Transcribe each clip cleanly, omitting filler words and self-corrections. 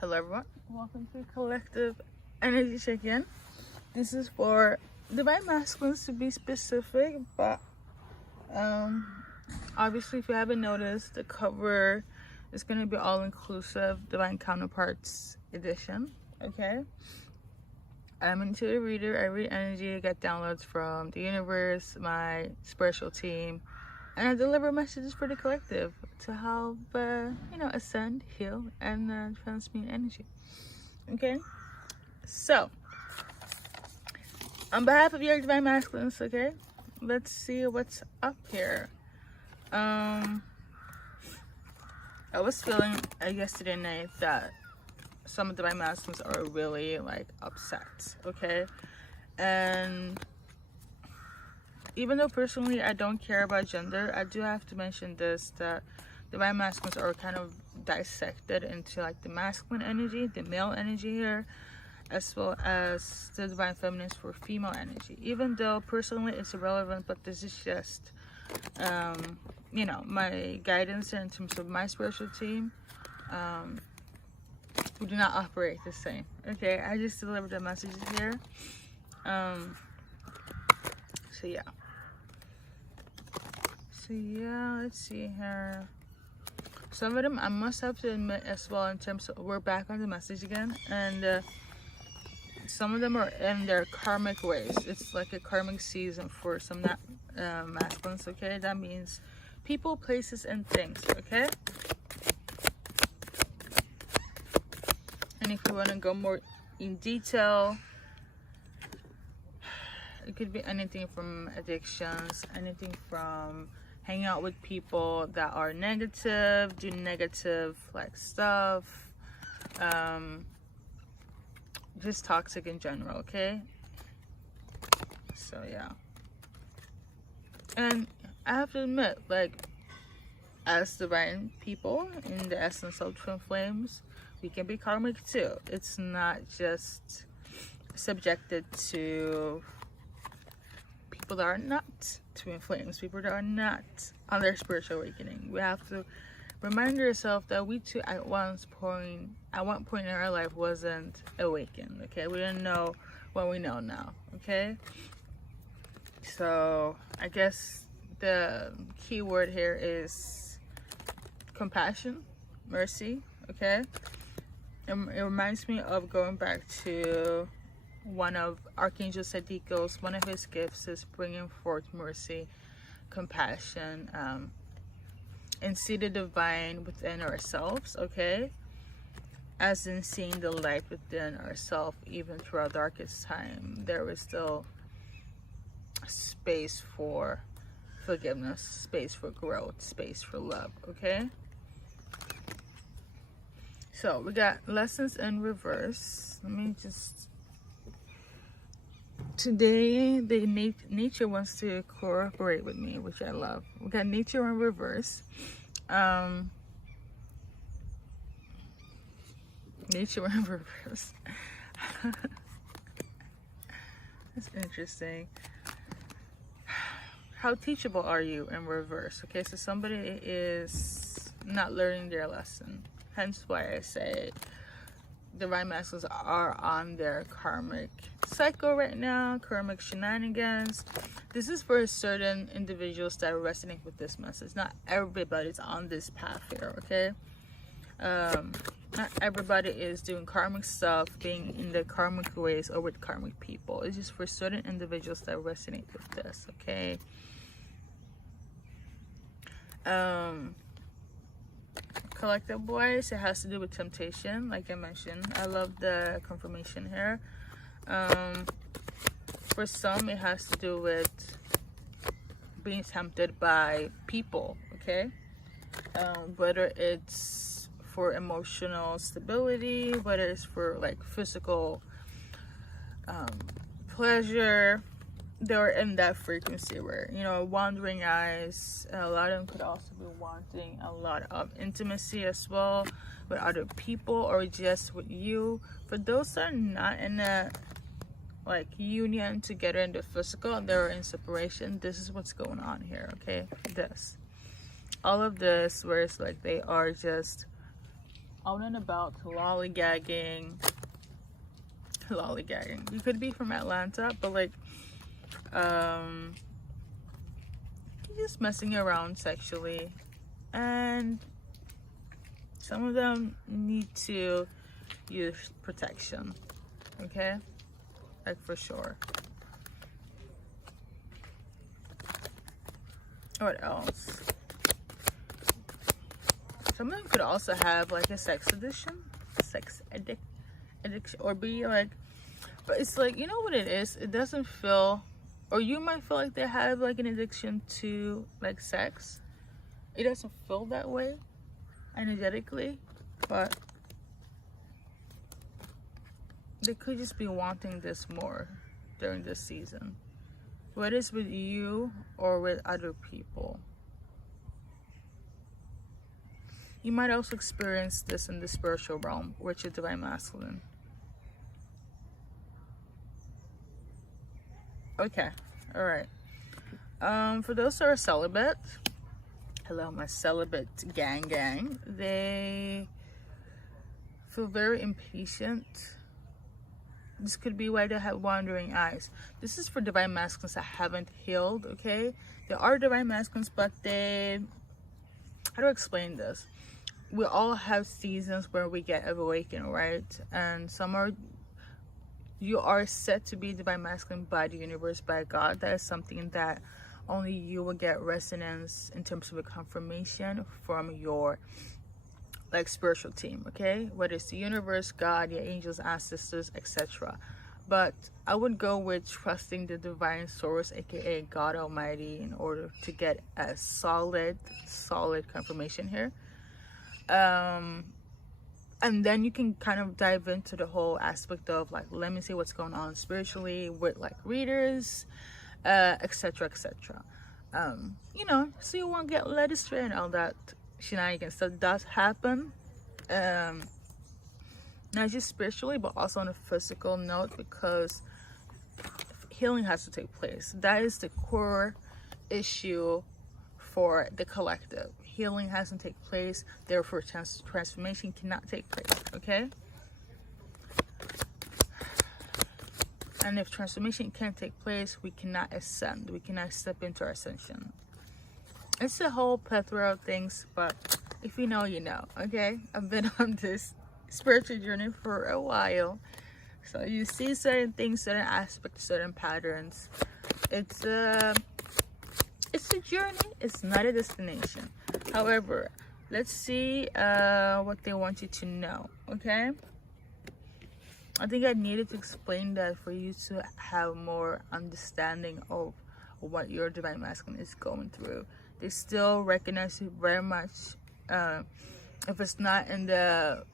Hello everyone, welcome to Collective Energy Check-In. This is for Divine Masculines to be specific, but obviously if you haven't noticed, the cover is going to be all-inclusive Divine Counterparts edition, okay? I'm an intuitive reader. I read energy, I get downloads from the universe, my spiritual team, and I deliver messages for the collective to help, ascend, heal, and transmute energy. Okay? So, on behalf of your Divine Masculines, okay? Let's see what's up here. I was feeling yesterday night that some of the Divine Masculines are really, upset, okay? And even though personally I don't care about gender, I do have to mention this, that Divine Masculines are kind of dissected into the masculine energy, the male energy here, as well as the Divine Feminines for female energy. Even though personally it's irrelevant, but this is just, my guidance in terms of my spiritual team. We do not operate the same, okay? I just delivered the messages here. So yeah, let's see here. Some of them I must have to admit as well, in terms of, we're back on the message again, and some of them are in their karmic ways. It's like a karmic season for some masculines, okay? That means people, places, and things, okay? And if you want to go more in detail, it could be anything from addictions, anything from hanging out with people that are negative, do negative stuff, just toxic in general, okay? So yeah. And I have to admit, as divine people in the essence of twin flames, we can be karmic too. It's not just subjected to people that are not twin flames, people that are not on their spiritual awakening. We have to remind ourselves that we too at one point in our life wasn't awakened, okay? We didn't know what we know now, okay? So I guess the key word here is compassion, mercy, okay? It reminds me of going back to one of Archangel Sadiq's, one of his gifts is bringing forth mercy, compassion, and see the divine within ourselves, okay? As in seeing the light within ourselves, even through our darkest time, there is still space for forgiveness, space for growth, space for love, okay? So we got lessons in reverse. Let me just, today the nature wants to cooperate with me, which I love. We got nature in reverse. Nature in reverse. That's interesting. How teachable are you in reverse? Okay, so somebody is not learning their lesson. Hence why I say Divine Masculines are on their karmic cycle right now, karmic shenanigans. This is for certain individuals that resonate with this message. Not everybody's on this path here, okay? Not everybody is doing karmic stuff, being in the karmic ways or with karmic people. It's just for certain individuals that resonate with this, okay? Collective boys, it has to do with temptation, like I mentioned. I love the confirmation here. For some, it has to do with being tempted by people, okay? Whether it's for emotional stability, whether it's for physical pleasure, they're in that frequency where, wandering eyes. A lot of them could also be wanting a lot of intimacy as well with other people or just with you. For those that are not in a union together in the physical and they're in separation, this is what's going on here, okay? All of this where it's they are just out and about, lollygagging. You could be from Atlanta, but like just messing around sexually, and some of them need to use protection, okay, like for sure. What else? Some of them could also have like a sex addiction, addiction, or be like, but it's like, you know what it is? It doesn't feel, or you might feel like they have like an addiction to like sex. It doesn't feel that way energetically, but they could just be wanting this more during this season, whether it's with you or with other people. You might also experience this in the spiritual realm, which is divine masculine. Okay, all right. For those who are celibate, hello, my celibate gang. They feel very impatient. This could be why they have wandering eyes. This is for divine masculines that haven't healed, okay? There are divine masculines, but they, how do I explain this? We all have seasons where we get awakened, right? And some are, you are set to be divine masculine by the universe, by God. That is something that only you will get resonance in terms of a confirmation from your like spiritual team, okay? Whether it's the universe, God, your angels, ancestors, etc. But I would go with trusting the divine source, aka God Almighty, in order to get a solid confirmation here. And then you can kind of dive into the whole aspect of like, let me see what's going on spiritually with like readers, etc. You know, so you won't get led astray and all that shenanigans that does happen, not just spiritually but also on a physical note, because healing has to take place. That is the core issue for the collective. Healing hasn't taken place, therefore transformation cannot take place, okay? And if transformation can't take place, we cannot ascend, we cannot step into our ascension. It's a whole plethora of things, but if you know, you know, okay? I've been on this spiritual journey for a while, so you see certain things, certain aspects, certain patterns. It's a journey, it's not a destination. However, let's see what they want you to know, okay? I think I needed to explain that for you to have more understanding of what your divine masculine is going through. They still recognize you very much. If it's not in the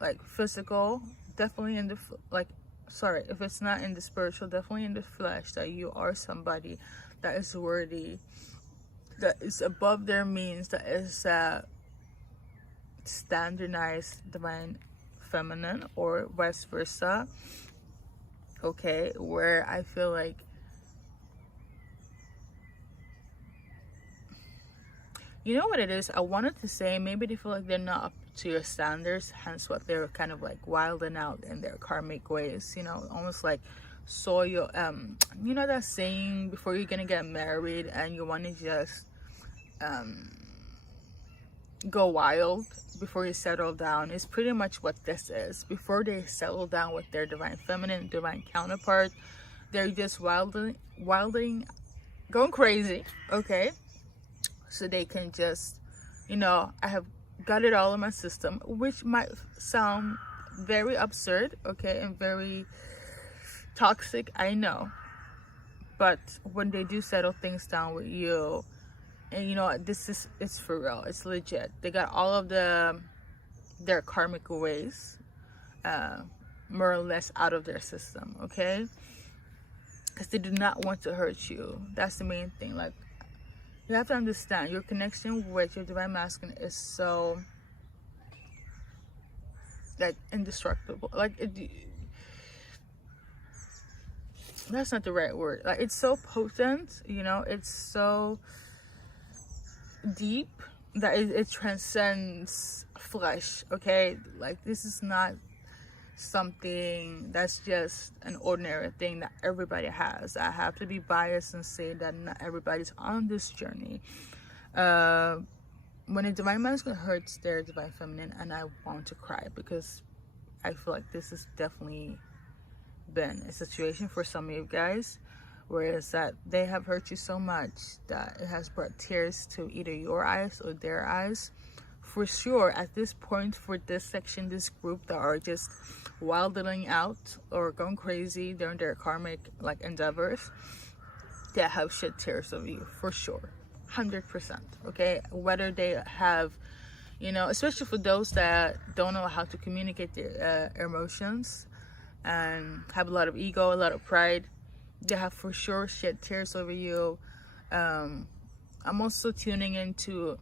like physical, definitely in the if it's not in the spiritual, definitely in the flesh, that you are somebody that is worthy, that is above their means, that is standardized divine feminine, or vice versa, okay? Where I feel like you know what it is, I wanted to say maybe they feel like they're not up to your standards, hence what they're kind of like wilding out in their karmic ways, you know, almost like soil, you know that saying, before you're gonna get married and you want to just go wild before you settle down, is pretty much what this is. Before they settle down with their divine feminine, divine counterpart, they're just wilding, going crazy, okay? So they can just, you know, I have got it all in my system, which might sound very absurd, okay, and very toxic, I know. But when they do settle things down with you, and you know, it's for real, it's legit. They got all of their karmic ways more or less out of their system, okay? Because they do not want to hurt you. That's the main thing. Like, you have to understand, your connection with your divine masculine is so like indestructible. Like that's not the right word. Like, it's so potent, you know, it's so deep, that it transcends flesh, okay? Like, this is not something that's just an ordinary thing that everybody has. I have to be biased and say that not everybody's on this journey. When a divine masculine hurts their divine feminine, and I want to cry, because I feel like this has definitely been a situation for some of you guys, where it's that they have hurt you so much that it has brought tears to either your eyes or their eyes. For sure, at this point, for this section, this group that are just wilding out or going crazy during their karmic like endeavors, they have shed tears of you, for sure, 100%. Okay, whether they have, you know, especially for those that don't know how to communicate their emotions and have a lot of ego, a lot of pride, they have for sure shed tears over you. I'm also tuning into,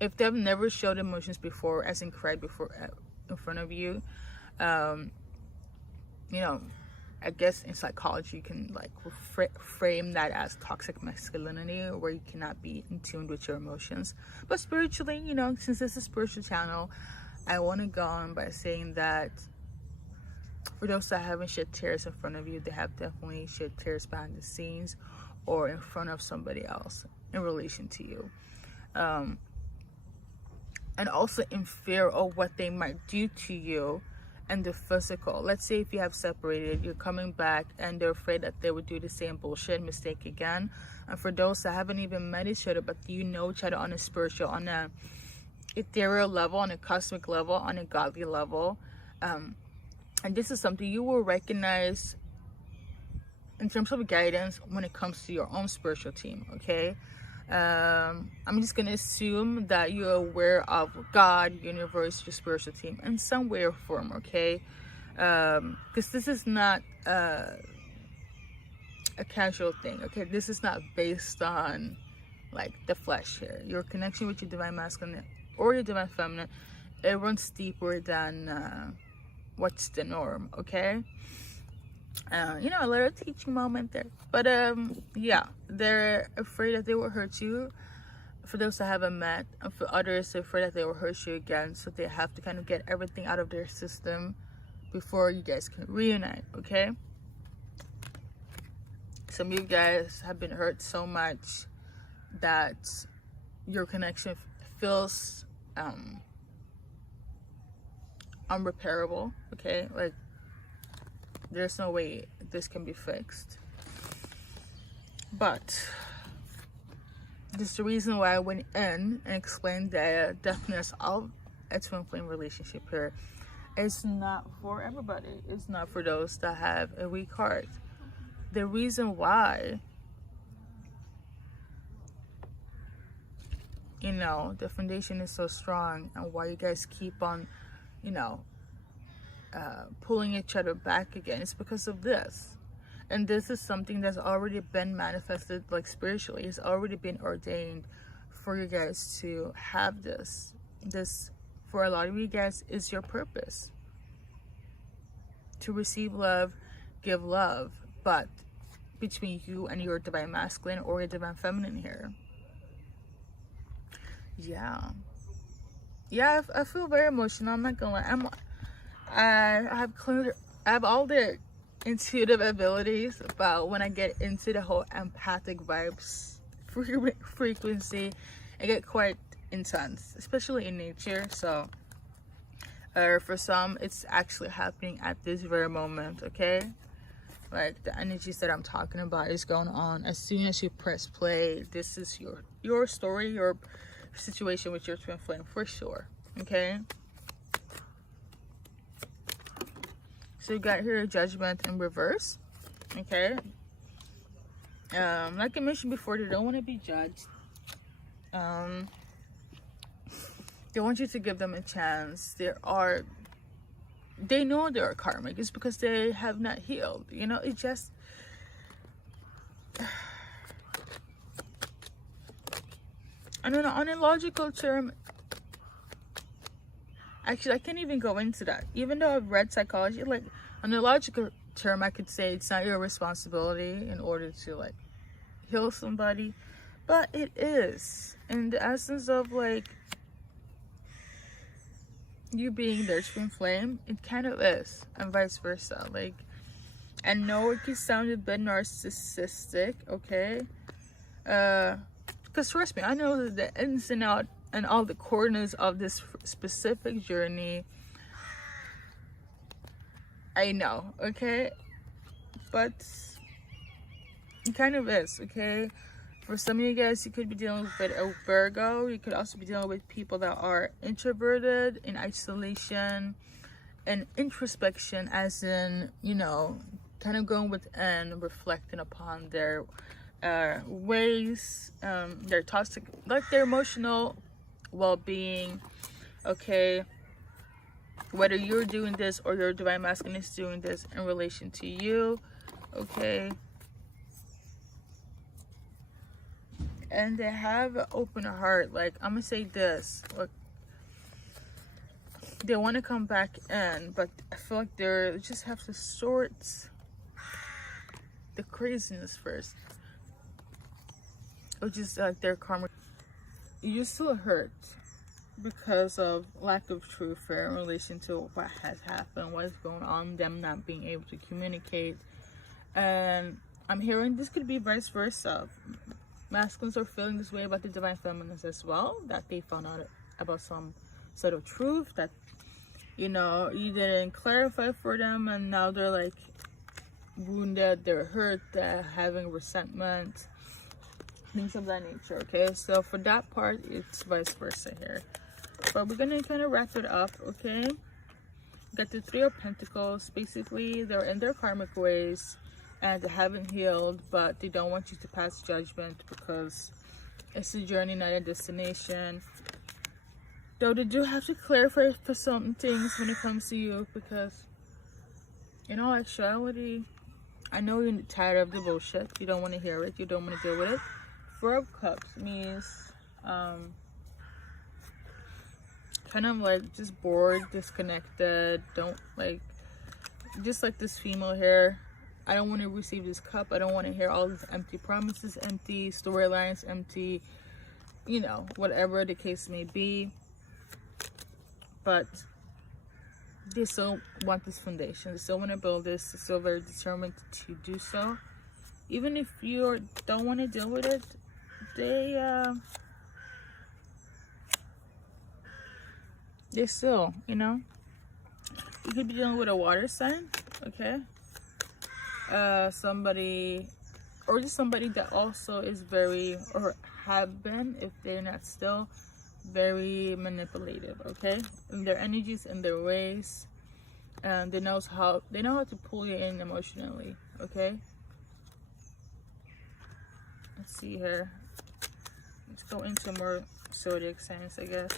if they've never showed emotions before, as in cried before in front of you, you know, I guess in psychology you can like frame that as toxic masculinity, where you cannot be in tune with your emotions. But spiritually, you know, since this is a spiritual channel, I want to go on by saying that for those that haven't shed tears in front of you, they have definitely shed tears behind the scenes or in front of somebody else in relation to you. And also in fear of what they might do to you and the physical. Let's say if you have separated, you're coming back and they're afraid that they would do the same bullshit mistake again. And for those that haven't even met each other, but you know each other on a spiritual, on a ethereal level, on a cosmic level, on a godly level, and this is something you will recognize in terms of guidance when it comes to your own spiritual team, okay? I'm just gonna assume that you're aware of God, universe, your spiritual team in some way or form, okay? Because this is not a casual thing, okay? This is not based on like the flesh here. Your connection with your divine masculine or your divine feminine, it runs deeper than what's the norm, okay? You know, a little teaching moment there, but yeah, they're afraid that they will hurt you, for those that haven't met, and for others they're afraid that they will hurt you again, so they have to kind of get everything out of their system before you guys can reunite, okay? Some of you guys have been hurt so much that your connection feels unrepairable, okay? Like, there's no way this can be fixed. But this is the reason why I went in and explained the deafness of a twin flame relationship here. It's not for everybody. It's not for those that have a weak heart. The reason why, you know, the foundation is so strong, and why you guys keep on, you know, pulling each other back again, is because of this. And this is something that's already been manifested, like spiritually. It's already been ordained for you guys to have this. This, for a lot of you guys, is your purpose. To receive love, give love. But between you and your divine masculine or your divine feminine here. Yeah, I feel very emotional. I'm not gonna lie. I have all the intuitive abilities, but when I get into the whole empathic vibes frequency, I get quite intense, especially in nature. So for some, it's actually happening at this very moment, okay? Like, the energies that I'm talking about is going on as soon as you press play. This is your story, your situation with your twin flame, for sure, okay? So you got here Judgment in reverse, okay? Like I mentioned before, they don't want to be judged. They want you to give them a chance. They know they're karmic. It's because they have not healed. You know, it just, I don't know, on a logical term, actually I can't even go into that. Even though I've read psychology, like, on a logical term, I could say it's not your responsibility in order to like heal somebody. But it is in the essence of like you being their twin flame. It kind of is, and vice versa. Like, I know it can sound a bit narcissistic, okay? Because trust me, I know that the ins and out and all the corners of this specific journey, I know, okay? But it kind of is, okay? For some of you guys, you could be dealing with a Virgo. You could also be dealing with people that are introverted, in isolation, and introspection, as in, you know, kind of going within, reflecting upon their ways, their toxic, like their emotional well-being, okay? Whether you're doing this or your divine masculine is doing this in relation to you, okay? And they have an open heart. Like, I'm gonna say this, look, they want to come back in, but I feel like they just have to sort the craziness first, which is like their karma. You still hurt because of lack of truth in relation to what has happened, what is going on, them not being able to communicate. And I'm hearing this could be vice versa. Masculines are feeling this way about the divine feminines as well, that they found out about some sort of truth that, you know, you didn't clarify for them, and now they're like wounded, they're hurt, they're having resentment, things of that nature, okay? So for that part, it's vice versa here. But we're gonna kind of wrap it up, okay? Got the Three of Pentacles. Basically, they're in their karmic ways and they haven't healed, but they don't want you to pass judgment because it's a journey, not a destination. Though they do have to clarify for some things when it comes to you, because in all actuality, I know you're tired of the bullshit. You don't want to hear it. You don't want to deal with it. Four of Cups means kind of like just bored, disconnected, don't like, just like this female here. I don't want to receive this cup. I don't want to hear all these empty promises, empty storylines, empty, you know, whatever the case may be. But they still want this foundation. They still want to build this. They're still very determined to do so. Even if you don't want to deal with it, they still, you know. You could be dealing with a water sign, okay? Somebody, or just somebody that also is very, or have been, if they're not still, very manipulative, okay? In their energies, in their ways, and they know how to pull you in emotionally, okay? Let's see here. Let's go into more zodiac signs, I guess.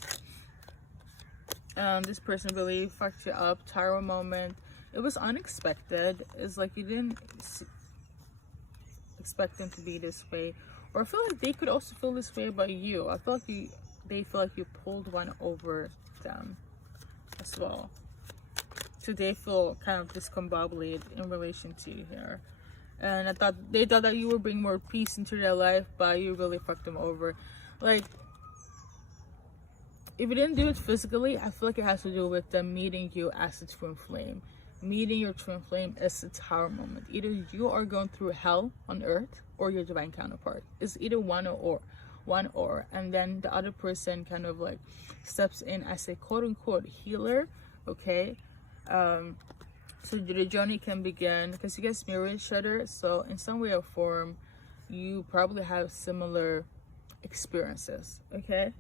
This person really fucked you up. Tower moment. It was unexpected. It's like you didn't expect them to be this way, or I feel like they could also feel this way about you. I feel like they feel like you pulled one over them as well, so they feel kind of discombobulated in relation to you here. And they thought that you would bring more peace into their life, but you really fucked them over. Like, if you didn't do it physically, I feel like it has to do with them meeting you as a twin flame. Meeting your twin flame is a tower moment. Either you are going through hell on earth, or your divine counterpart. It's either one or, and then the other person kind of like steps in as a quote-unquote healer, okay? So the journey can begin, because you guys mirror each other, so in some way or form you probably have similar experiences, okay?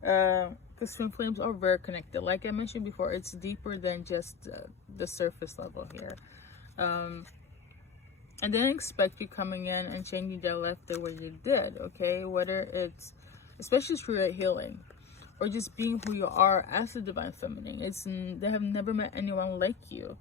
Because twin flames are very connected. Like I mentioned before, it's deeper than just the surface level here. And then expect you coming in and changing their life the way you did, okay? Whether it's, especially through your healing, or just being who you are as a divine feminine. They have never met anyone like you.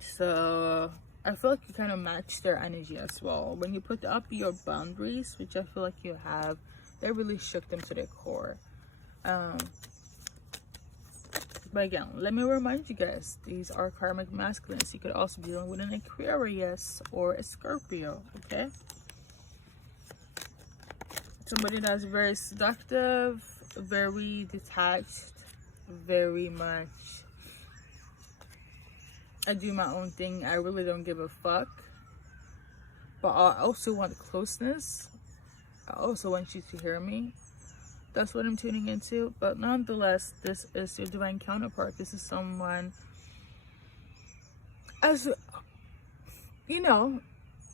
So I feel like you kind of match their energy as well. When you put up your boundaries, which I feel like you have, that really shook them to their core. But again, let me remind you guys, these are karmic masculines. You could also be dealing with an Aquarius or a Scorpio, okay? Somebody that's very seductive, very detached, very much, I do my own thing, I really don't give a fuck. But I also want closeness. I also want you to hear me. That's what I'm tuning into. But nonetheless, this is your divine counterpart. This is someone, as you know,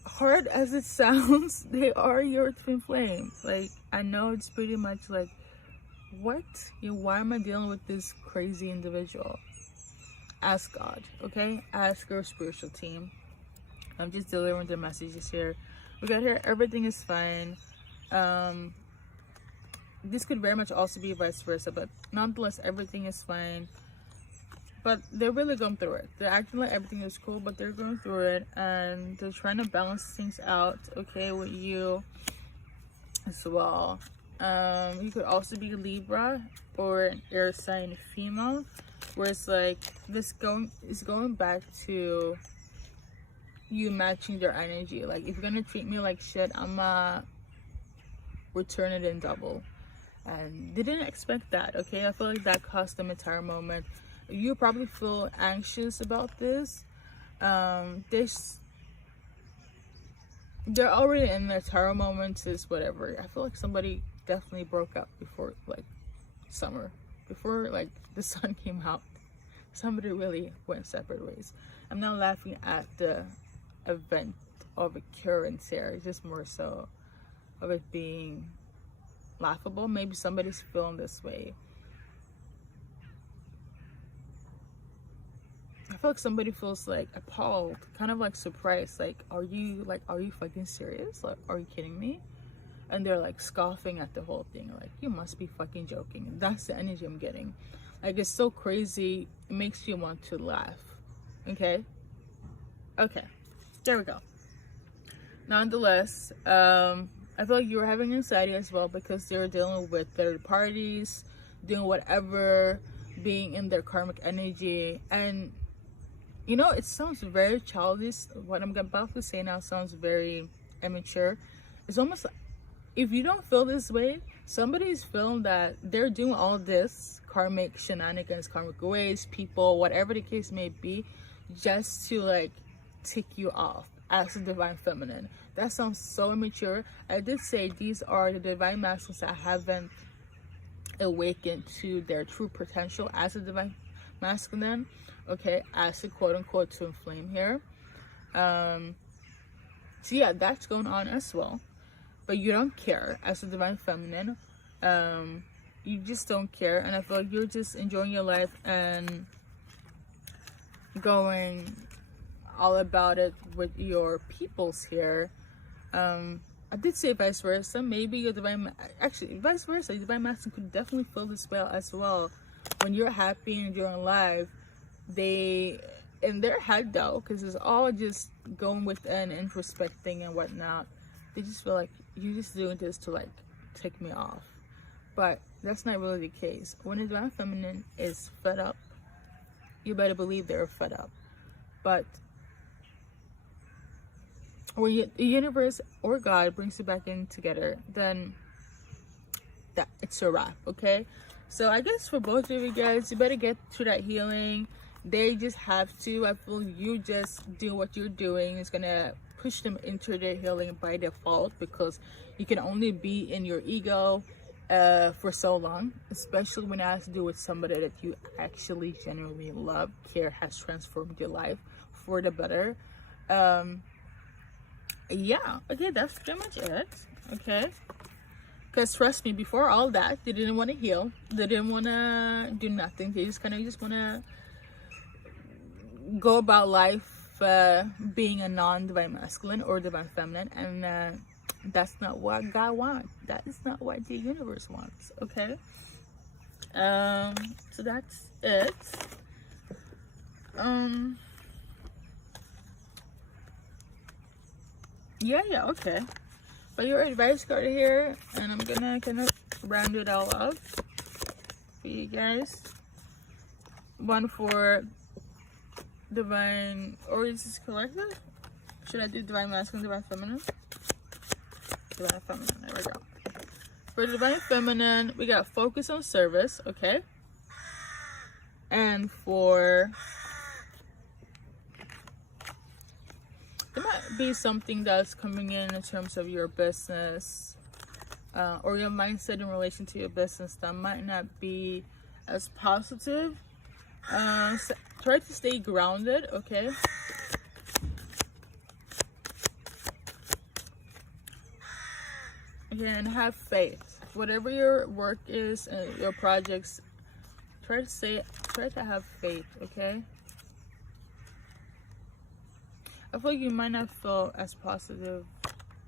hard as it sounds, they are your twin flame. Like, I know it's pretty much like, what? Why am I dealing with this crazy individual? Ask God, okay? Ask your spiritual team. I'm just delivering the messages here. We got here, everything is fine. This could very much also be vice versa, but nonetheless, everything is fine. But they're really going through it. They're acting like everything is cool, but they're going through it, and they're trying to balance things out, okay, with you as well. You could also be Libra or an air sign female, where it's like this is going back to you matching their energy. Like, if you're gonna treat me like shit, I'ma return it in double. And they didn't expect that, okay? I feel like that cost them a entire moment. You probably feel anxious about this. They're already in their tarot moments, is whatever. I feel like somebody definitely broke up before like summer, before like the sun came out. Somebody really went separate ways. I'm not laughing at the event of occurrence here. It's just more so of it being laughable. Maybe somebody's feeling this way. I feel like somebody feels like appalled, kind of like surprised, like are you fucking serious? Like, are you kidding me? And they're like scoffing at the whole thing, like, you must be fucking joking. That's the energy I'm getting. Like, it's so crazy, it makes you want to laugh. Okay, there we go. Nonetheless, I feel like you were having anxiety as well, because they were dealing with third parties, doing whatever, being in their karmic energy. And you know, it sounds very childish. What I'm about to say now sounds very immature. It's almost like, if you don't feel this way, somebody's feeling that they're doing all this karmic shenanigans, karmic ways, people, whatever the case may be, just to like tick you off as a divine feminine. That sounds so immature. I did say these are the divine masculines that haven't awakened to their true potential as a divine masculine, okay, as a quote-unquote twin flame here. So yeah, that's going on as well. But you don't care as a divine feminine. You just don't care, and I feel like you're just enjoying your life and going all about it with your peoples here. I did say vice versa. Maybe your divine, actually vice versa, your divine masculine could definitely feel this way as well. When you're happy and you're alive, they, in their head though, because it's all just going within, introspecting and whatnot, they just feel like you're just doing this to like take me off. But that's not really the case. When a divine feminine is fed up, you better believe they're fed up. But when the universe or God brings you back in together, then that it's a wrap, okay? So I guess for both of you guys, you better get to that healing. They just have to. I feel you just do what you're doing is gonna push them into their healing by default, because you can only be in your ego for so long, especially when it has to do with somebody that you actually genuinely love, care, has transformed your life for the better. Yeah, okay, that's pretty much it, okay? Because trust me, before all that, they didn't want to heal. They didn't want to do nothing. They just kind of want to go about life being a non-divine masculine or divine feminine. And that's not what God wants. That is not what the universe wants, okay? So that's it. Yeah, okay. But your advice card here, and I'm gonna kind of round it all up for you guys. one for divine, or is this collective? Should I do divine masculine, divine feminine? Divine feminine, there we go. For divine feminine, we got focus on service, okay? And for, there might be something that's coming in terms of your business, or your mindset in relation to your business that might not be as positive. So try to stay grounded, okay? Again, have faith. Whatever your work is and your projects, try to have faith, okay? I feel like you might not feel as positive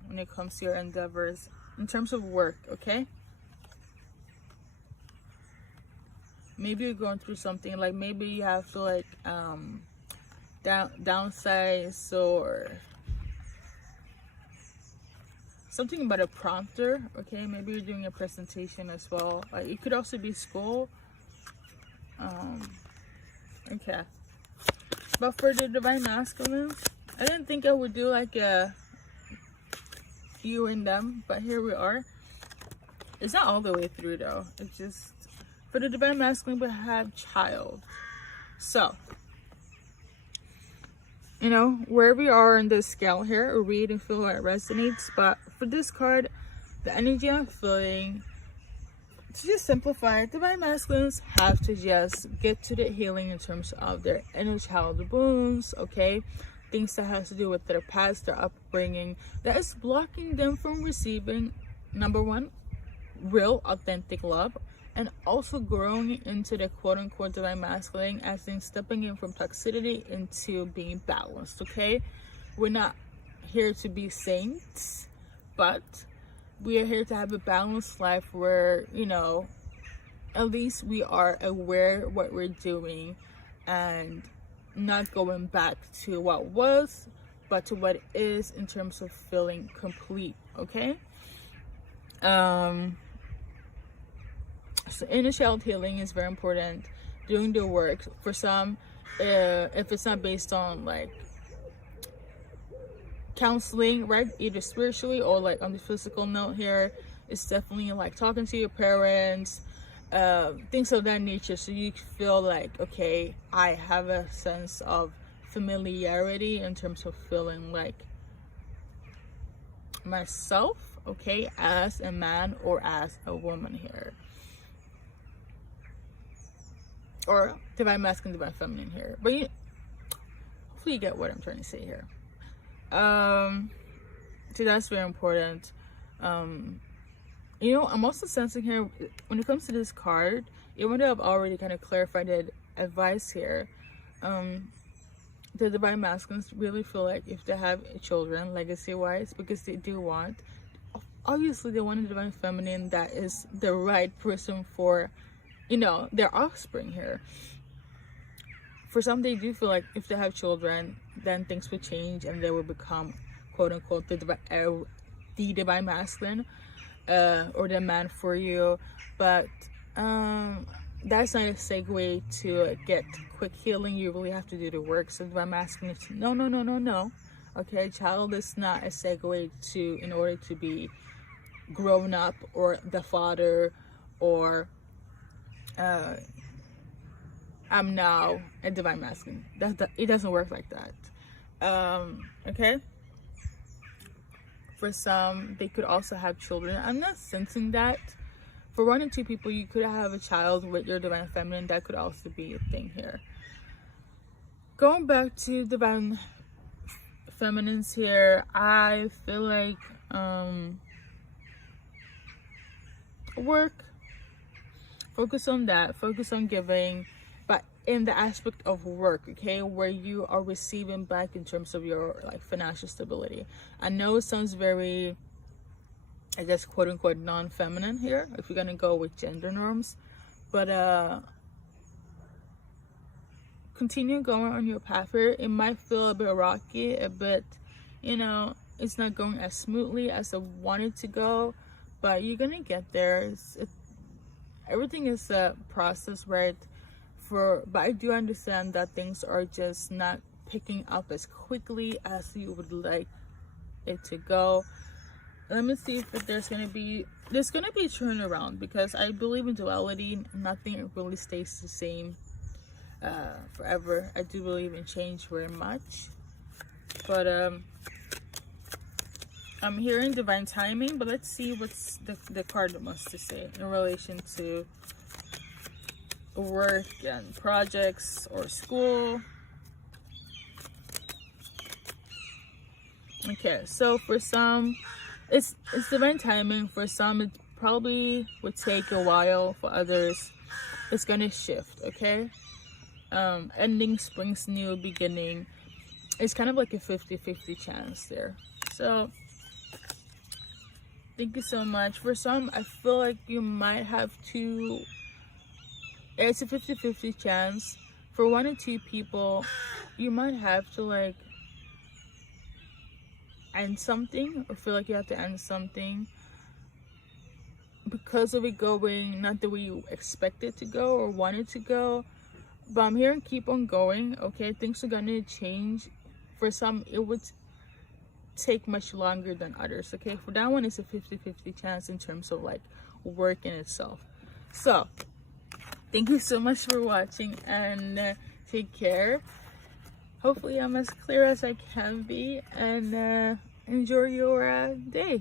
when it comes to your endeavors in terms of work, okay? Maybe you're going through something, like maybe you have to like downsize, or something about a prompter, okay? Maybe you're doing a presentation as well. It could also be school. Okay. But for the divine masculine, I didn't think I would do like a you and them, but here we are. It's not all the way through though. It's just for the divine masculine, we have child. So, you know, wherever you are in this scale here, read and feel what resonates. But for this card, the energy I'm feeling, to just simplify, divine masculines have to just get to the healing in terms of their inner child wounds, okay? Things that has to do with their past, their upbringing, that is blocking them from receiving, number one, real authentic love, and also growing into the quote-unquote divine masculine, as in stepping in from toxicity into being balanced, okay? We're not here to be saints, but we are here to have a balanced life where, you know, at least we are aware what we're doing and not going back to what was, but to what is in terms of feeling complete, okay? So inner child healing is very important. Doing the work. For some, if it's not based on like counseling, right, either spiritually or like on the physical note here, it's definitely like talking to your parents, things of that nature, so you feel like, okay, I have a sense of familiarity in terms of feeling like myself, okay, as a man or as a woman here, or divine masculine, divine feminine here. But hopefully you get what I'm trying to say here. So that's very important. You know, I'm also sensing here, when it comes to this card, even though I've already kind of clarified the advice here, the divine masculines really feel like if they have children, legacy-wise, because they do want, obviously they want a divine feminine that is the right person for, you know, their offspring here. For some, they do feel like if they have children, then things will change and they will become, quote-unquote, the divine masculine, or the man for you. But that's not a segue to get quick healing. You really have to do the work. So divine masculine, no. Okay, child is not a segue to, in order to be grown up or the father, or I'm now a divine masculine. It doesn't work like that. Okay. For some, they could also have children. I'm not sensing that. For 1 or 2 people, you could have a child with your divine feminine. That could also be a thing here. Going back to divine feminines here, I feel like work, focus on that, focus on giving, but in the aspect of work, okay, where you are receiving back in terms of your like financial stability. I know it sounds very, I guess, quote unquote non-feminine here, if you're gonna go with gender norms, but continue going on your path here. It might feel a bit rocky, a bit, you know, it's not going as smoothly as I wanted to go, but you're gonna get there. Everything is a process, right? but I do understand that things are just not picking up as quickly as you would like it to go. Let me see if there's gonna be a turnaround, because I believe in duality. Nothing really stays the same forever. I do believe in change very much, but I'm hearing divine timing. But let's see what's the card wants to say in relation to work and projects or school. Okay, so for some it's divine timing. For some it probably would take a while. For others it's gonna shift. Okay, ending springs new beginning. It's kind of like a 50-50 chance there. So thank you so much. For some, I feel like you might have to, it's a 50-50 chance. For 1 or 2 people, you might have to like end something, or feel like you have to end something because of it going not the way you expect it to go or want it to go. But I'm hearing keep on going. Okay, things are gonna change. For some it would take much longer than others. Okay, for that one it's a 50-50 chance in terms of like work in itself. So thank you so much for watching, and take care. Hopefully I'm as clear as I can be, and enjoy your day.